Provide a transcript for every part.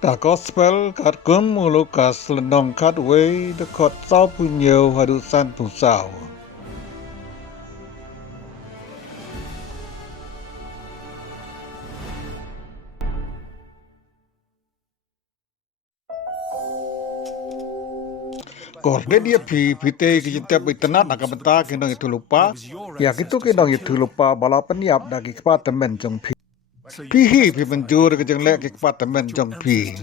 The gospel kat kun mulukas lenong kat wei de kot sau punyo hadusan pusau. Korde dia pite kita bitenat nak benta kendong itu lupa. Ya gitu kendong itu lupa balapan yap dagi departemen jong pi. Pihi pi menjur ke jeng lek ke departemen jong pi.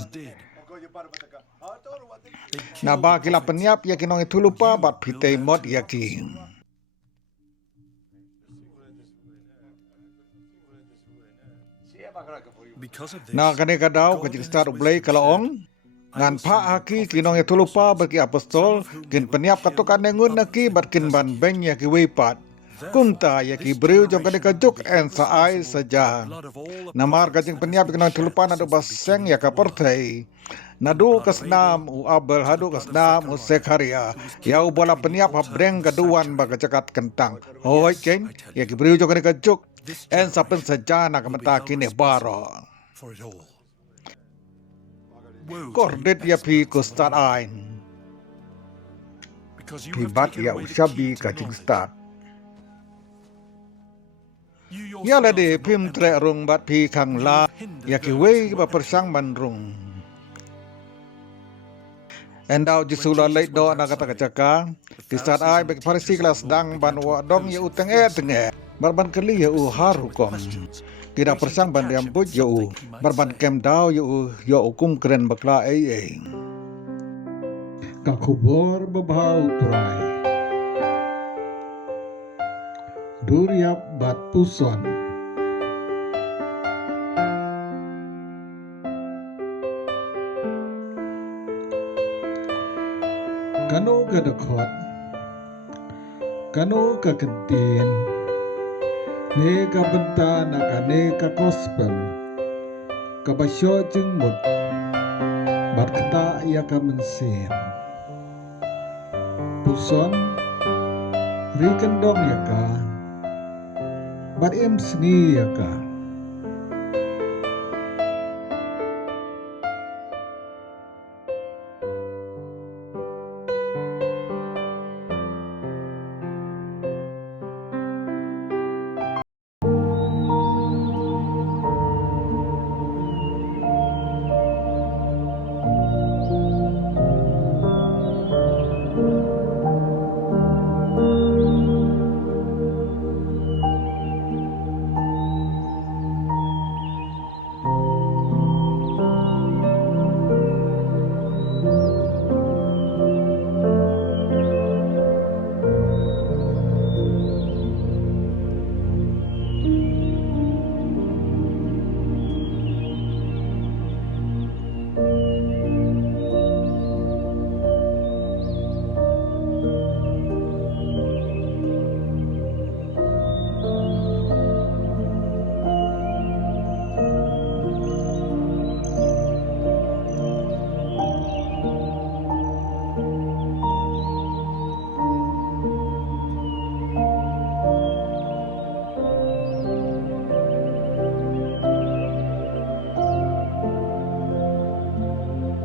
Na ba kila penyap ya kendong itu lupa bat pite mod ya ki. Na kane kadau ke jeng start ublay kalaong. Ngan pa aki kinong itu lupa bagi apostol kin penyap katukan nengun naki bat kin ban beng ya ki weipat. Kunta ya ki breu jong kane kajuk en saai saja. Namar kajing penyap kinong itu lupa nado baseng ya ka pertai. Nadu kasnam u abel hadu kasnam u sekharia. Ya u bola penyap habreng kaduan baga cekat kentang. Hoi ken ya ki breu jong kane kajuk en sapen saja nak mentaki ne baro. Kordet ya pi kustat ain. Pi bat ya ushabi kajing start. Ya lade pim tre rung bat pi kang la ya ki wei ba persang ban rung. Endau jisula leit do na kata kacaka. Di start ai bagi farisi kelas dang ban wa dong ya uteng tenge. Barban keli ya u harukom. Tidak persang ban diamput ya u. Barban kem dau ya u kum keren bakla Kakubor babau turai. Duriap bat puson. Kanu ka dakot. Kanu ka kentin. Ne ka benta na ka ne ka gospel. Kabasyo jeng mut. Bat kata ya ka mensin. Puson. Rikendong ya ka. Bat em sengi ya ka.